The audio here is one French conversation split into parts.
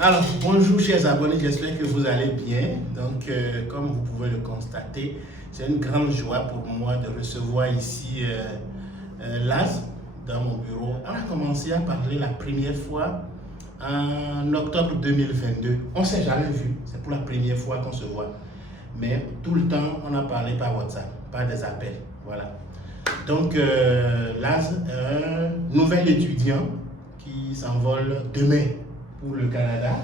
Alors, bonjour chers abonnés, j'espère que vous allez bien. Donc, comme vous pouvez le constater, c'est une grande joie pour moi de recevoir ici Laz dans mon bureau. On a commencé à parler la première fois en octobre 2022. On ne s'est jamais vu, c'est pour la première fois qu'on se voit. Mais tout le temps, on a parlé par WhatsApp, par des appels. Voilà. Donc, Laz, un nouvel étudiant qui s'envole demain pour le Canada.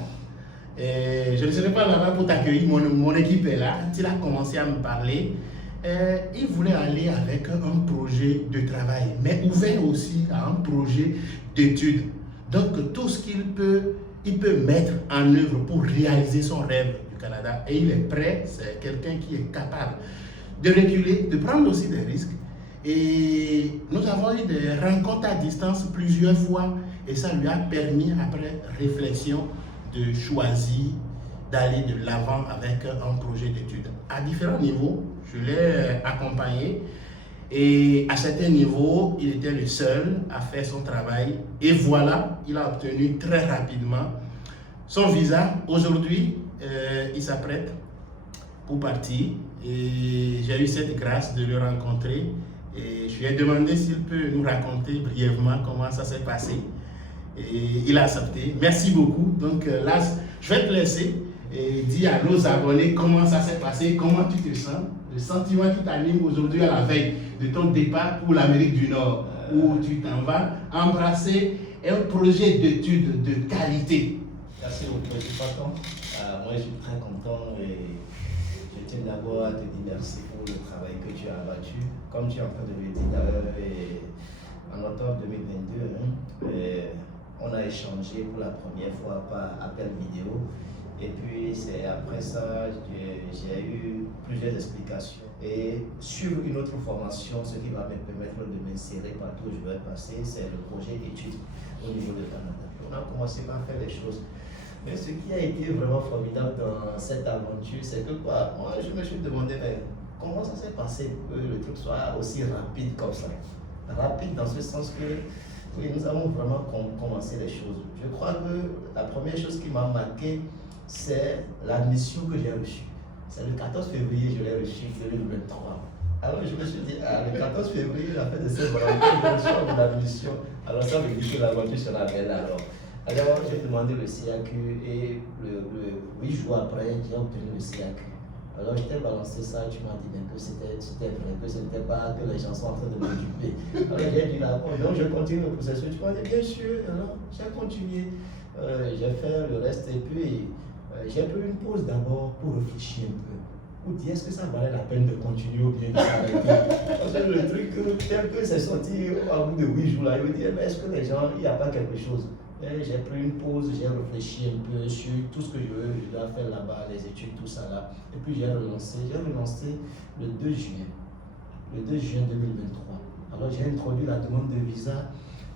Et je ne serai pas là-bas pour t'accueillir, mon équipe est là. Quand il a commencé à me parler, il voulait aller avec un projet de travail, mais ouvert aussi à un projet d'études. Donc tout ce il peut mettre en œuvre pour réaliser son rêve du Canada. Et il est prêt, c'est quelqu'un qui est capable de reculer, de prendre aussi des risques. Et nous avons eu des rencontres à distance plusieurs fois et ça lui a permis, après réflexion, de choisir d'aller de l'avant avec un projet d'études. À différents niveaux, je l'ai accompagné et à certains niveaux, il était le seul à faire son travail. Et voilà, il a obtenu très rapidement son visa. Aujourd'hui, il s'apprête pour partir et j'ai eu cette grâce de le rencontrer. Et je lui ai demandé s'il peut nous raconter brièvement comment ça s'est passé. Et il a accepté. Merci beaucoup. Donc là, je vais te laisser et dire à nos abonnés comment ça s'est passé, comment tu te sens, le sentiment qui t'anime aujourd'hui à la veille de ton départ pour l'Amérique du Nord, où tu t'en vas embrasser un projet d'études de qualité. Merci beaucoup, je suis content. Moi, je suis très content et je tiens d'abord à te dire merci pour le travail que tu as abattu. Comme tu es en train de le dire en octobre 2022, on a échangé pour la première fois par appel vidéo. Et puis, c'est après ça, j'ai eu plusieurs explications. Et sur une autre formation, ce qui va me permettre de m'insérer partout où je vais passer, c'est le projet d'études au niveau de Canada. On a commencé par faire les choses. Mais ce qui a été vraiment formidable dans cette aventure, c'est que quoi, moi, je me suis demandé, mais comment ça s'est passé que le truc soit aussi rapide comme ça? Rapide dans ce sens que oui, nous avons vraiment commencé les choses. Je crois que la première chose qui m'a marqué, c'est l'admission que j'ai reçue. C'est le 14 février, je l'ai reçu, 2023. Alors je me suis dit, le 14 février, la fête de Saint-Valentin, je reçois mon admission. Alors ça veut dire que l'aventure sera belle alors. Alors j'ai demandé le CAQ et le 8 jours après, j'ai obtenu le CAQ. Alors je t'ai balancé ça, tu m'as dit que c'était vrai, que ce n'était pas que les gens sont en train de m'occuper. Alors j'ai dit là, donc je continue le processus. Tu m'as dit bien sûr, alors j'ai continué. J'ai fait le reste et puis j'ai pris une pause d'abord pour réfléchir un peu. Pour dire est-ce que ça valait la peine de continuer ou bien de s'arrêter. Parce que le truc, tel que c'est sorti au bout de 8 jours là, je me dis est-ce que les gens, il n'y a pas quelque chose. J'ai pris une pause, j'ai réfléchi un peu sur tout ce que je dois faire là-bas, les études, tout ça là. Et puis j'ai relancé le 2 juin. Le 2 juin 2023. Alors j'ai introduit la demande de visa.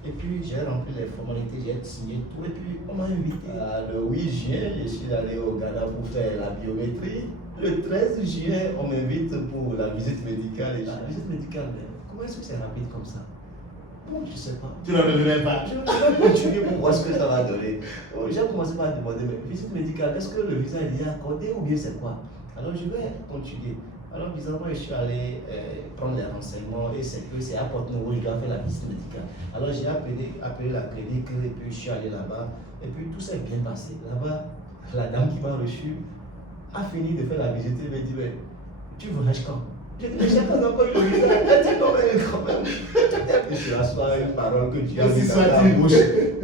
Et puis j'ai rempli les formalités, j'ai signé tout. Et puis on m'a invité. Le 8 juin, je suis allé au Ghana pour faire la biométrie. Le 13 juin, on m'invite pour la visite médicale. La visite médicale, comment est-ce que c'est rapide comme ça? Bon, je ne sais pas. Tu ne revenais pas. Je vais continuer pour voir ce que ça va donner. J'ai commencé par demander, mais visite médicale, est-ce que le visa est déjà accordé ou bien c'est quoi? Alors je vais continuer. Alors bizarrement, je suis allé prendre les renseignements et c'est que c'est à Porto-Novo, je dois faire la visite médicale. Alors j'ai appelé la clinique et puis je suis allé là-bas. Et puis tout s'est bien passé. Là-bas, la dame qui m'a reçu a fini de faire la visite et m'a dit, mais tu voyages quand? Je dis, mais j'ai pas encore eu le visa. Elle dit, quand même. Et je reçois une parole que tu as dit dans la bouche.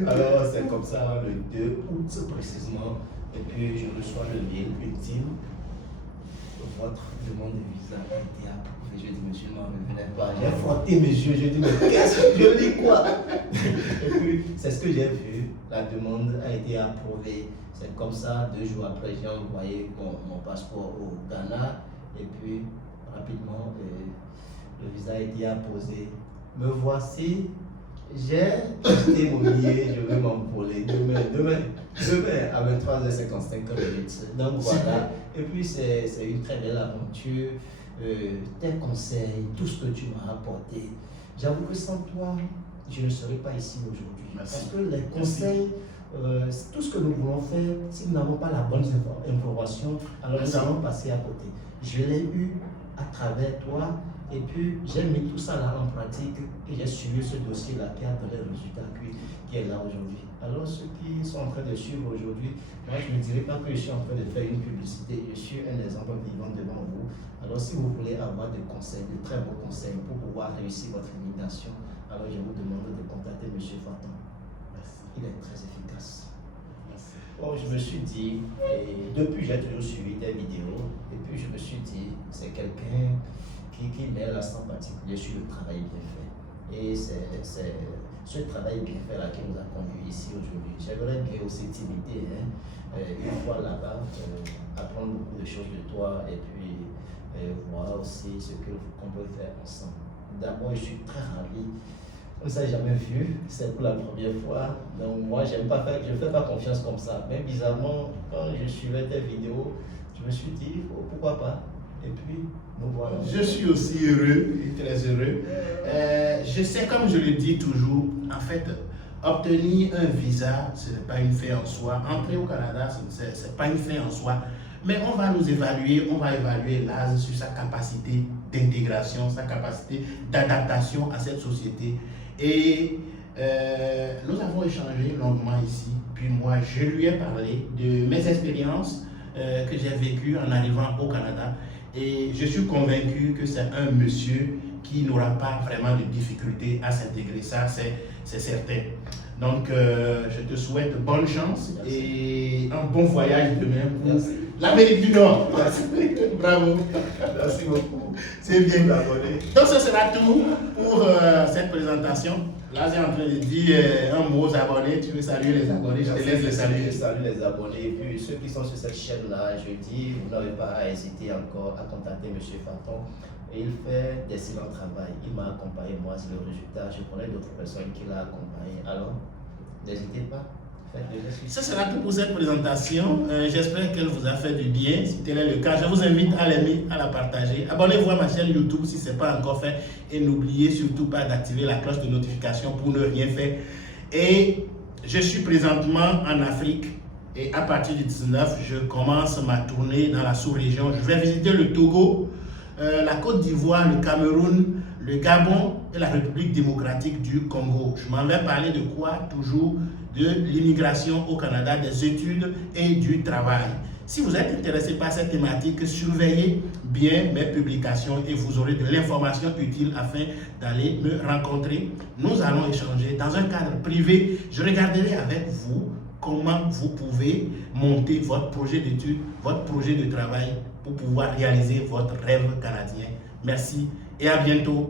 Alors c'est comme ça, le 2 août précisément. Et puis je reçois le mail ultime. Votre demande de visa a été approuvée. Je dis, monsieur, ne revenez pas. J'ai frotté mes yeux. Je dis, mais qu'est-ce que je dis quoi? Et puis c'est ce que j'ai vu. La demande a été approuvée. C'est comme ça, 2 jours après, j'ai envoyé mon passeport au Ghana. Et puis rapidement, le visa a été apposé. Me voici, j'ai quitté mon billet, je vais m'envoler demain à 23h55. Donc voilà, et puis c'est une très belle aventure, tes conseils, tout ce que tu m'as apporté. J'avoue que sans toi, je ne serais pas ici aujourd'hui. Parce que les conseils tout ce que nous voulons faire, si nous n'avons pas la bonne information, alors nous allons passer à côté. Je l'ai eu à travers toi, et puis j'ai mis tout ça là en pratique et j'ai suivi ce dossier-là qui a donné le résultat qui est là aujourd'hui. Alors ceux qui sont en train de suivre aujourd'hui, moi je ne dirais pas que je suis en train de faire une publicité, je suis un exemple vivant devant vous. Alors si vous voulez avoir des conseils, de très beaux conseils pour pouvoir réussir votre immigration, alors je vous demande de contacter M. Faton. Il est très efficace. Bon, je me suis dit, et depuis j'ai toujours suivi des vidéos, et puis je me suis dit, c'est quelqu'un qui mêle à sans particulier sur le travail bien fait. Et c'est ce travail bien fait là qui nous a conduits ici aujourd'hui. J'aimerais bien aussi t'imiter, une fois là-bas, apprendre beaucoup de choses de toi, et puis voir aussi ce qu'on peut faire ensemble. D'abord, je suis très ravi. On ne s'est jamais vu, c'est pour la première fois. Donc moi, je ne fais pas confiance comme ça. Mais bizarrement, quand je suivais tes vidéos, je me suis dit, oh, pourquoi pas. Et puis, nous voilà. Je suis aussi heureux et très heureux. Je sais, comme je le dis toujours, en fait, obtenir un visa, ce n'est pas une fin en soi. Entrer au Canada, ce n'est pas une fin en soi. Mais on va nous évaluer, on va évaluer l'AS sur sa capacité d'intégration, sa capacité d'adaptation à cette société. Et nous avons échangé longuement ici. Puis moi, je lui ai parlé de mes expériences que j'ai vécues en arrivant au Canada. Et je suis convaincu que c'est un monsieur qui n'aura pas vraiment de difficulté à s'intégrer. Ça, c'est certain. Donc, je te souhaite bonne chance. Merci. Et un bon voyage demain pour l'Amérique du Nord. Merci. Bravo. Merci beaucoup. C'est bien. Donc, ce sera tout pour cette présentation. Là, j'ai en train de dire un mot aux abonnés. Tu veux saluer les abonnés? Je te laisse les saluer. Je salue les abonnés. Et puis, ceux qui sont sur cette chaîne-là, je dis, vous n'avez pas à hésiter encore à contacter M. Faton. Et il fait d'excellent travail. Il m'a accompagné, moi, c'est le résultat. Je connais d'autres personnes qui l'ont accompagné. Alors, n'hésitez pas. Ce sera tout pour cette présentation. J'espère qu'elle vous a fait du bien. Si tel est le cas, je vous invite à l'aimer, à la partager. Abonnez-vous à ma chaîne YouTube si ce n'est pas encore fait. Et n'oubliez surtout pas d'activer la cloche de notification pour ne rien faire. Et je suis présentement en Afrique. Et à partir du 19, je commence ma tournée dans la sous-région. Je vais visiter le Togo, la Côte d'Ivoire, le Cameroun, le Gabon et la République démocratique du Congo. Je m'en vais parler de quoi? Toujours de l'immigration au Canada, des études et du travail. Si vous êtes intéressé par cette thématique, surveillez bien mes publications et vous aurez de l'information utile afin d'aller me rencontrer. Nous allons échanger dans un cadre privé. Je regarderai avec vous comment vous pouvez monter votre projet d'études, votre projet de travail pour pouvoir réaliser votre rêve canadien. Merci et à bientôt.